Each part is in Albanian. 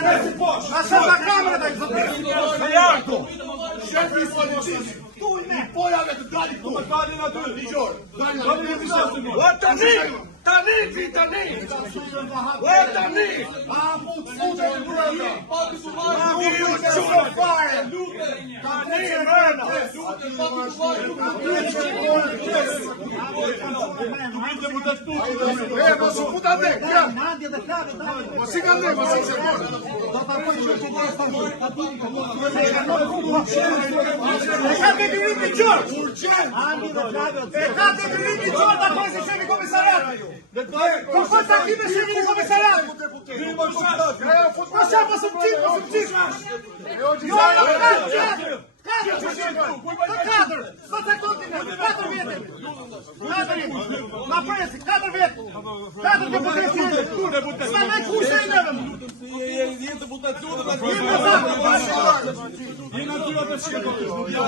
Lascia la camera dai zottetti! Bianco! Scendi i polizisti! Tu il me! Poi avete dati tu! Ma dali la tua! Di giorno! Guarda lì! Tani! Guarda lì! Ma su puta te! Ma si cade, ma si Lecate di lì di giorno! Lecate di lì di giorno da poi se scegli commissariato! Con questa qui mi scegli di commissariato! Ma siamo subciti! Cadr! Stai continuando! Cadr viete! Ma presi! Cadr viete! Cadr che potete! Sta mai cusa in levano!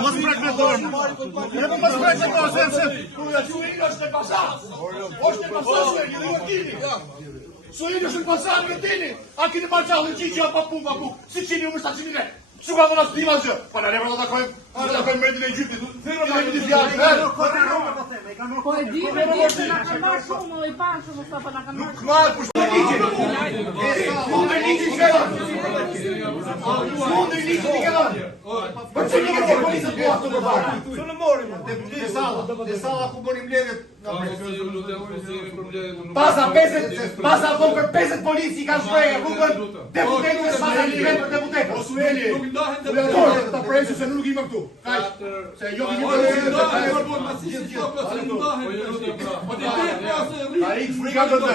Mos pragmator! Evo mos pragmator, zemse! Është e pasat! Është e pasat, një lëtini! Suinu është e pasat, lëtini! A kini marqalë në qiqë, pa pu, si qini u më 700.000 lek! Su ka dhona s'dima zë! Pa në revra do takojmë mendin e Egyptit! Kemi një fjallë, Po e di me di se na kanë marrë shumë dhe i panë shumë sa pa na kanë marrë. Nuk marrë për shtë ligjit! Mundë ligjit që edhe! Mundë ligjit që edhe! Për që një këtë polisët po ashtu për barë? Së në morim, dhe sala ku bërim ledhet. Pasa 50 polici kanë shprejë, rrugën deputetu e s'pasa një vend për deputetu. O Sueli, ta prejë se nuk ima këtu. Se jo këtu a i frika të të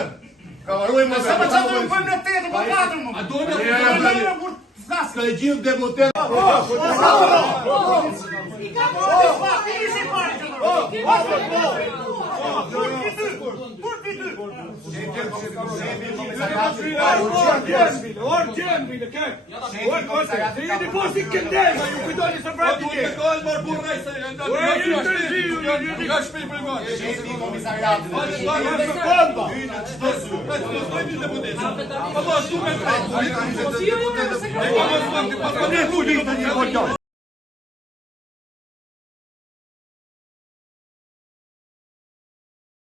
kavarujmë në Sa më qatë në bëjmë në tetë, po patër më! A dojnë Ska e gjithë deputet I ka Não